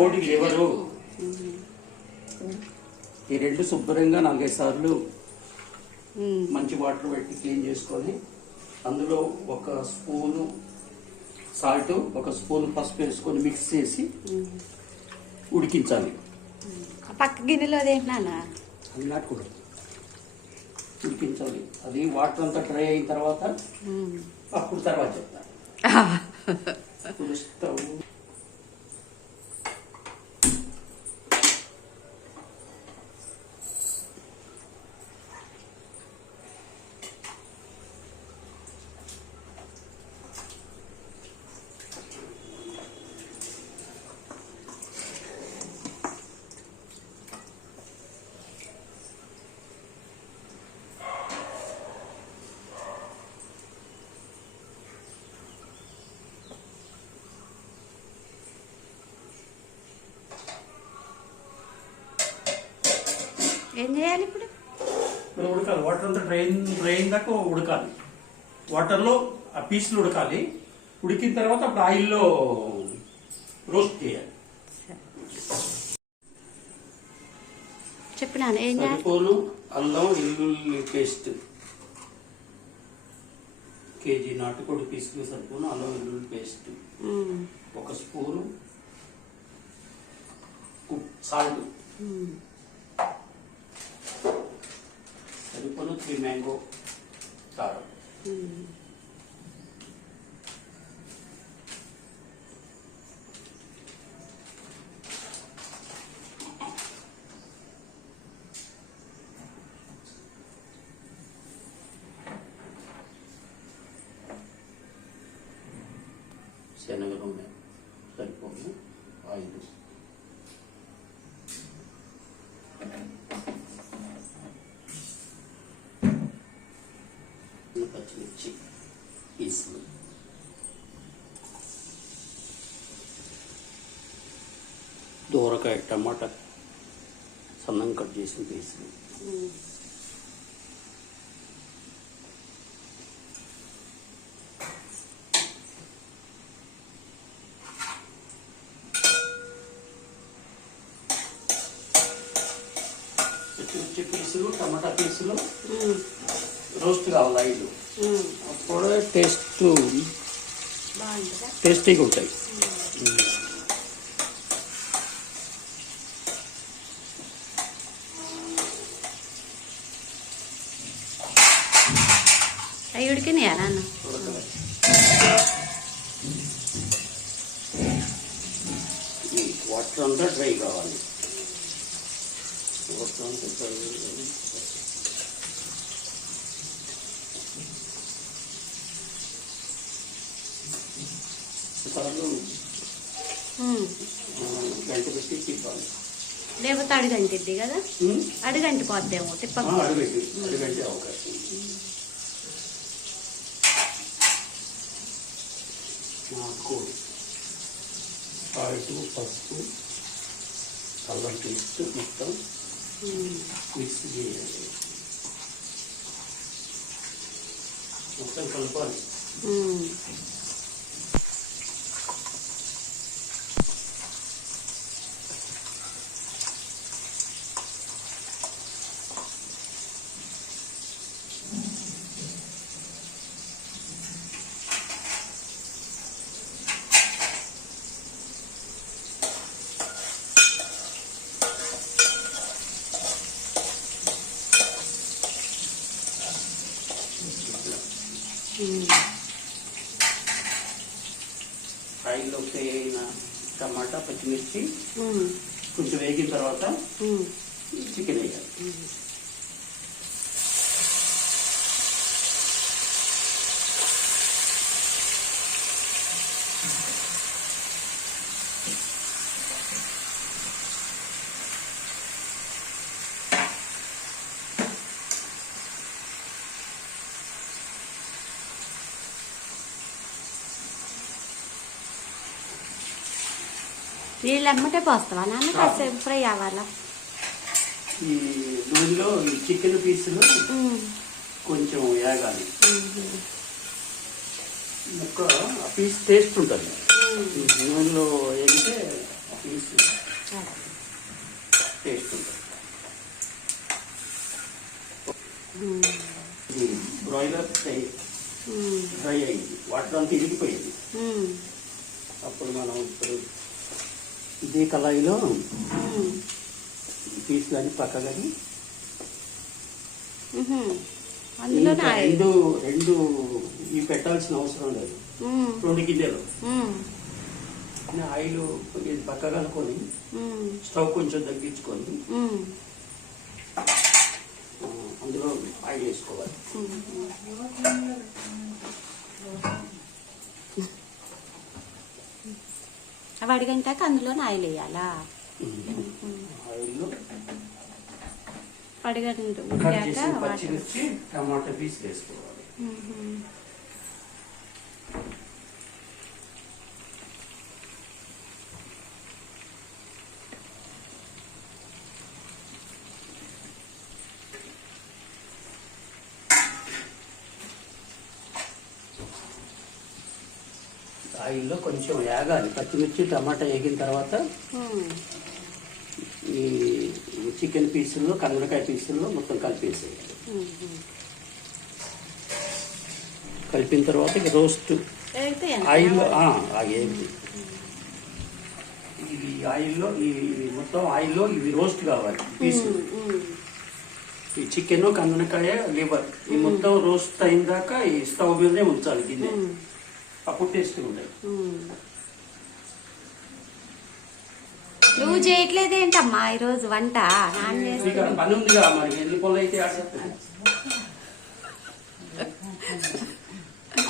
కోడి లివరు ఈ రెండు శుభ్రంగా నాలుగైదు సార్లు. మంచి వాటర్ పెట్టి క్లీన్ చేసుకొని అందులో ఒక స్పూను సాల్ట్ ఒక స్పూన్ పసుపు వేసుకొని మిక్స్ చేసి ఉడికించాలి. పక్క గిన్నెలో అది నాటుకోడు ఉడికించాలి. అది వాటర్ అంతా డ్రై అయిన తర్వాత. అప్పుడు తర్వాత చెప్తాను స్టవ్ ఏం చేయాలి ఇప్పుడు? ఉడకాలి. వాటర్ అంతా డ్రైన్ డ్రైన్ దాకా ఉడకాలి. వాటర్లో ఆ పీసులు ఉడకాలి. ఉడికిన తర్వాత అప్పుడు ఆయిల్లో రోస్ట్ చేయాలి. చెప్పు నాన్న ఏం సరిపోను. అల్లం వెల్లుల్లి పేస్ట్. కేజీ నాటుకోడి పీసులు సరిపోను. అల్లం వెల్లుల్లి పేస్ట్. ఒక స్పూను సాల్ట్. ఉమ్. సరిపోను త్రీ మ్యాంగో కారం ఉమ్. శనగ నూనె సరిపోను దూరకాయ టమాటా సన్నం కట్ చేసిన పీసులు ఉమ్. పచ్చిమిర్చి పీసులు టమాటా పీసులు. రోస్ట్ కావాలి ఉమ్. అప్పుడే టేస్ట్ టేస్టీగా ఉంటాయి అవి ఉడికినాయా నాన్న ఉడకలేదు. ఈ వాటర్ అంతా డ్రై కావాలి వాటర్ అంతా డ్రై కావాలి. సార్లు గంట పెట్టి తిప్పాలి. లేకపోతే అడుగంటిద్ది కదా? అడుగంటి పోద్దేమో తిప్పక అడుగంటి అడుగంటే అవకాశం. నాకు సాల్ట్ పసుపు అల్లం పేస్ట్ మొత్తం. మిక్స్ చేయాలి. మొత్తం కలపాలి ఉమ్. ఉమ్. ఫ్రైలో ఫ్రై అయిన టమాటా పచ్చిమిర్చి. కొంచెం వేగిన తర్వాత. చికెన్ వేయాలి నీళ్ళు అమ్మటే పోస్తావా? నాన్న కాసేపు ఫ్రై అవ్వాలా? ఈ నూనెలో ఈ చికెన్ పీసులు కొంచెం వేగాలి. ముక్క ఆ పీస్ టేస్ట్ ఉంటుంది. నూనెలో ఏంటంటే ఆ పీస్ టేస్ట్ ఉంటుంది. Broiler fry. ఫ్రై అయింది. వాటర్ అంతా ఇరిగిపోయింది. అప్పుడు మనం ఇప్పుడు ఇదే కళాయిలో పక్కగని ఉహుం. అందులో ఇంకా రెండు రెండు ఇవి పెట్టాల్సిన అవసరం లేదు. రెండు గిన్నెలు కానీ ఆయిల్ ఇది పక్కగా అనుకొని స్టవ్ కొంచెం తగ్గించుకొని అందులో ఆయిల్ వేసుకోవాలి. అవి అడిగంటాక అందులో ఆయిల్ వేయాలా అడిగంటు టమాటా పీస్ వేసుకోవాలి. ఆయిల్లో కొంచెం వేగాలి పచ్చిమిర్చి టమాటా వేగిన తర్వాత. ఈ చికెన్ పీసుల్లో కందరకాయ పీసుల్లో మొత్తం కలిపేసేయాలి. కలిపిన తర్వాత ఇక రోస్ట్? ఆయిల్లో ఆ, ఆ, ఏంటి ఇవి ఆయిల్లో ఈ మొత్తం ఆయిల్లో ఇవి రోస్ట్ కావాలి పీసులు ఉమ్. ఈ చికెన్ కందనకాయ లివర్ ఈ మొత్తం రోస్ట్ అయిన దాకా ఈ స్టవ్ మీదనే ఉంచాలి గిన్నె. అప్పుడు టేస్ట్ ఉంటాయి. ఉమ్. నువ్వు చేయట్లేదేంటమ్మా ఈరోజు వంట? నాన్ మీకు చేస్తా ఆ పని ఉందిగా మరి ఎన్ని పనులు అయితే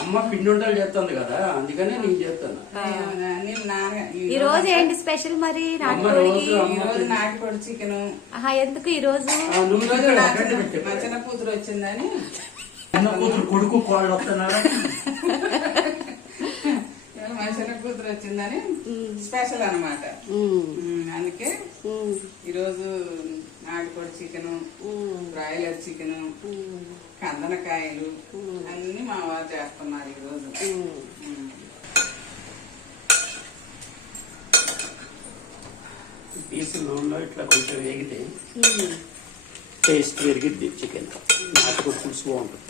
అమ్మ పిండి వంటలు చేస్తుంది కదా అందుకనే నేను చేస్తాను నేను నాన్న ఈ రోజు ఏంటి స్పెషల్ మరి? నాటుకోడికి? రోజు ఈ రోజు నాటుకోడి చికెన్. ఆహా ఎందుకు ఈ రోజు? ఆ, నువ్వు ఈరోజు రోజు నా అటెండ్ చిన్న- పెట్టు. మా చిన్న కూతురు వచ్చిందని. చిన్న కూతురు కొడుకు కోళ్ళు వస్తున్నారా? ఇవాళ మా చిన్న కూతురు వచ్చిందని స్పెషల్ ఉమ్, అందుకే ఈరోజు నాటుకోడి చికెన్ బ్రాయిలర్ చికెన్ కందనకాయలు అన్ని మా వారు చేస్తున్నారు ఈరోజు. పీసు నూనెలో ఇట్లా కొంచెం వేగితే. టేస్ట్ పెరిగిద్ది చికెన్ నాటుకోడి పులుసు బాగుంటుంది.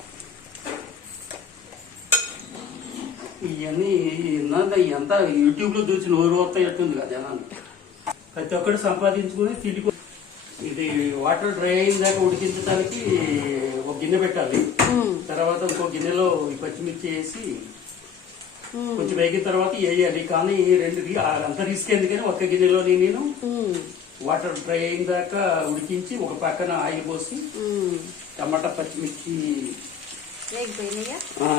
ఇవన్నీ ఇందాక ఇదంతా యూట్యూబ్లో చూసి నోరు వస్తాయట్టుంది కదా జనాలు ప్రతి ఒక్కరు సంపాదించుకుని తిరిగి ఇది వాటర్ డ్రై అయిన దాకా ఉడికించడానికి ఒక గిన్నె పెట్టాలి. తర్వాత ఇంకో గిన్నెలో పచ్చిమిర్చి వేసి కొంచెం వేగిన తర్వాత వేయాలి. కానీ రెండు అంత రిస్క్ ఎందుకని ఒక గిన్నెలో నేను వాటర్ డ్రై అయిన దాకా ఉడికించి ఒక పక్కన ఆయిల్ పోసి. టమాటా పచ్చిమిర్చి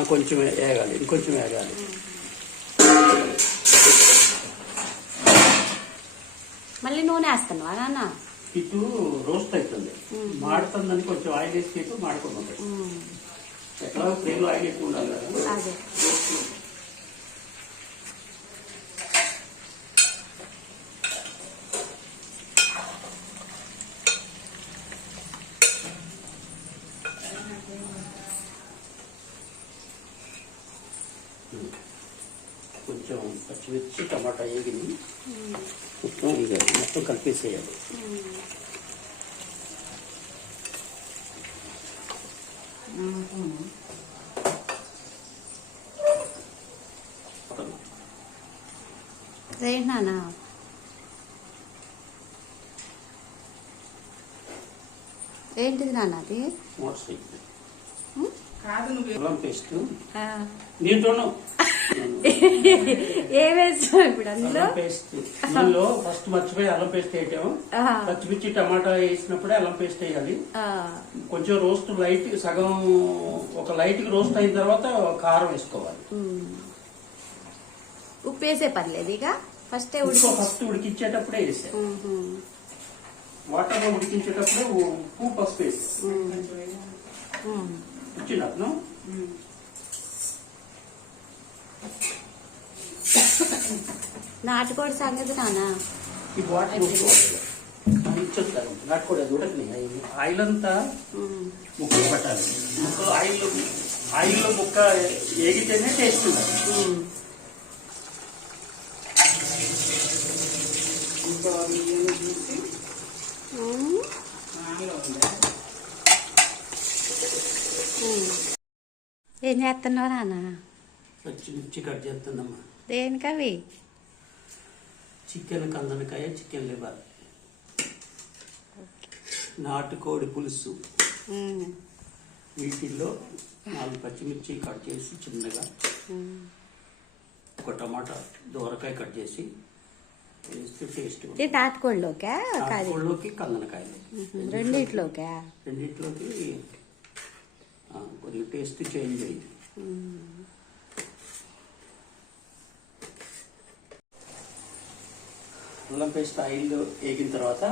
కొంచెం వేగాలి ఇంకొంచెం వేగాలి. మళ్ళీ నూనె వేస్తున్నావా నాన్న? ఇటు రోస్ట్ అవుతుంది మాడుతుందని కొంచెం ఆయిల్ వేసి ఉమ్, ఎట్లా ఆయిల్ ఎక్కువ ఉండాలి కదా అదే కొంచెం టమాటా వేగిని మొత్తం మొత్తం కలిపేసేయాలి. ఏంటి నాన్న. ఏంటిది నాన్న అది? మోస్ట్ కాదు నువ్వు పేస్ట్. ఆ. దీంట్లోనూ. ఏం వేస్తావు ఇప్పుడు అందులో? అల్లం పేస్ట్. దీనిలో ఫస్ట్ మర్చిపోయి అల్లం పేస్ట్ వేయటం. పచ్చిమిర్చి టమాటా వేసినప్పుడే అల్లం పేస్ట్ వేయాలి. కొంచెం రోస్ట్ లైట్ సగం ఒక లైట్ రోస్ట్ అయిన తర్వాత కారం వేసుకోవాలి. ఉప్పు వేసే పర్లేదు ఇక? ఫస్టే ఫస్ట్ ఉడికించేటప్పుడే ఉహు. వాటర్లో ఉడికించేటప్పుడే ఉప్పు పసుపు వేసి. వచ్చినప్పుడు నాటుకోడి సంగతి నాన్న. ఈ పోసుకోవాలి ఇచ్చేస్తాను నాటుకోలేదు ఉడకని ఆయిల్ అంతా. ముక్కలు పట్టాలి. ముక్కలు ఆయిల్ ఆయిల్లో ముక్క ఏగితేనే టేస్ట్. ఏం చేస్తున్నావు నాన్న? పచ్చిమిర్చి కట్ చేస్తుందమ్మా. దేనికవి? చికెన్ కందనకాయ చికెన్ లివర్. నాటుకోడి పులుసు. వీటిల్లో నాలుగు పచ్చిమిర్చి కట్ చేసి చిన్నగా. ఒక టమాటా దోరకాయ కట్ చేసి వేస్తే టేస్ట్ నాటుకోళ్ళలోకి కందనకాయలు. ఉహు, రెండిట్లోకా? రెండిట్లోకి కొద్దిగా టేస్ట్ చేంజ్ అయింది అల్లం పేస్ట్ ఆయిల్ వేగిన తర్వాత.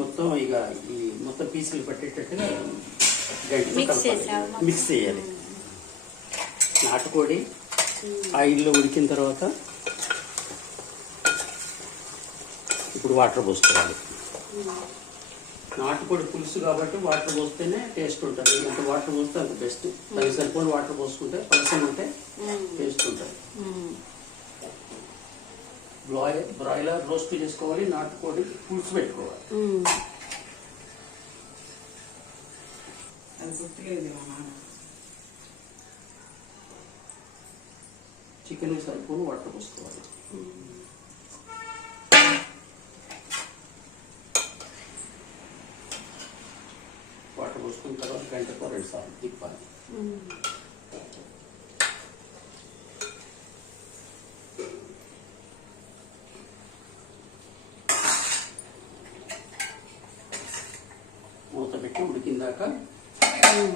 మొత్తం ఇక ఈ మొత్తం పీసులు పట్టేటట్టుగా? మిక్స్ చేయాలి. నాటుకోడి ఆయిల్లో ఉడికిన తర్వాత ఇప్పుడు వాటర్ పోసుకోవాలి. నాటుకోడి పులుసు కాబట్టి వాటర్ పోస్తేనే టేస్ట్ ఉంటుంది. ఎంత వాటర్ పోస్తే అంత బెస్ట్. పది సరిపోని వాటర్ పోసుకుంటే పలసం ఉంటే టేస్ట్ ఉంటుంది. బ్రాయిలర్ రోస్ట్ చేసుకోవాలి నాటుకోడి పులుసు పెట్టుకోవాలి. చికెన్ సరిపోని వాటర్ పోసుకోవాలి. వాటర్ పోసుకున్న తర్వాత గంటకు రెండు సార్లు తిప్పాలి ఉమ్. మూత పెట్టి ఉడికిందాక ఉమ్.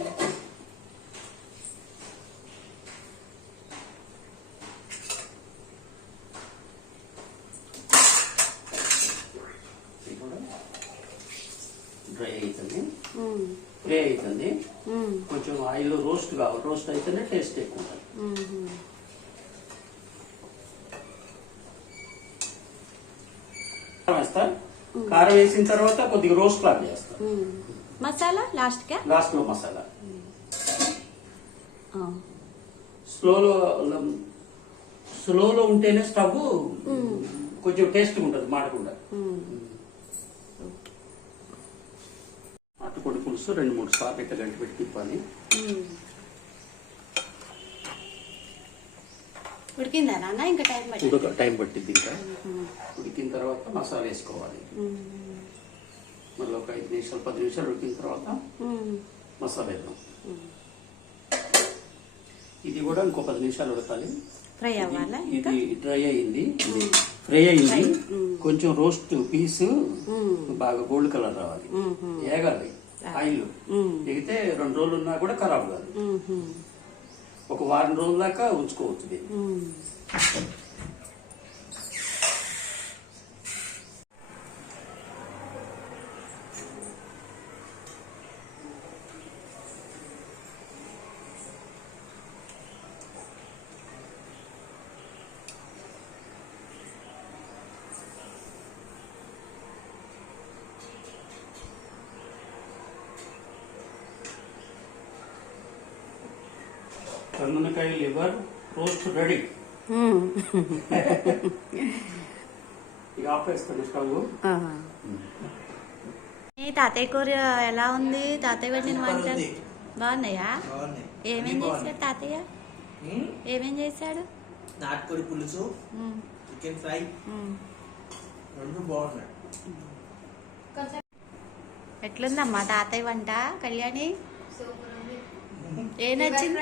ఇది కూడా డ్రై అవుతుంది ఉమ్. ఫ్రై అవుతుంది. కొంచెం ఆయిల్ రోస్ట్ కావాలి రోస్ట్ అయితేనే టేస్ట్ ఎక్కువ ఉంటుంది. కారం వేస్తా? కారం వేసిన తర్వాత కొద్దిగా రోస్ట్ లాగా చేస్తా. మసాలా? లాస్ట్గా లాస్ట్లో మసాలా. స్లోలో స్లోలో ఉంటేనే స్టవ్ కొంచెం టేస్ట్ ఉంటుంది మాడకుండా. పులుసు రెండు మూడు సార్లు ఇట్లా గంట పెట్టి తిప్పాలి. ఉడికిందా నాన్న? ఇంకా టైం పట్టి ఇంకొక టైం పట్టింది ఇంకా. ఉడికిన తర్వాత మసాలా వేసుకోవాలి. మళ్ళీ ఒక ఐదు నిమిషాలు పది నిమిషాలు ఉడికిన తర్వాత మసాలా వేద్దాం. ఇది కూడా ఇంకో పది నిమిషాలు ఉడకాలి. ఫ్రై అవ్వాలా ఇది- డ్రై అయింది. ఫ్రై అయింది. కొంచెం రోస్ట్ పీస్ బాగా గోల్డ్ కలర్ రావాలి. ఏగాలి. ఆయిల్ ఎగితే రెండు రోజులు ఉన్నా కూడా ఖరాబ్ కాదు. ఒక వారం రోజుల దాకా ఉంచుకోవచ్చు కందనకాయ లివర్ రోస్ట్ రెడీ. ఇక ఆపేస్తాను స్టవ్. తాతయ్య కూర ఎలా ఉంది? తాతయ్య వంటలు ఉంది. బాగున్నాయా? ఏమేం చేశాడు. తాతయ్య? ఏమేం చేశాడు? నాటుకోడి పులుసు చికెన్ ఫ్రై. రెండు బాగున్నాయి. ఎట్లుందమ్మా తాతయ్య వంట? కళ్యాణి? ఏ నచ్చింది?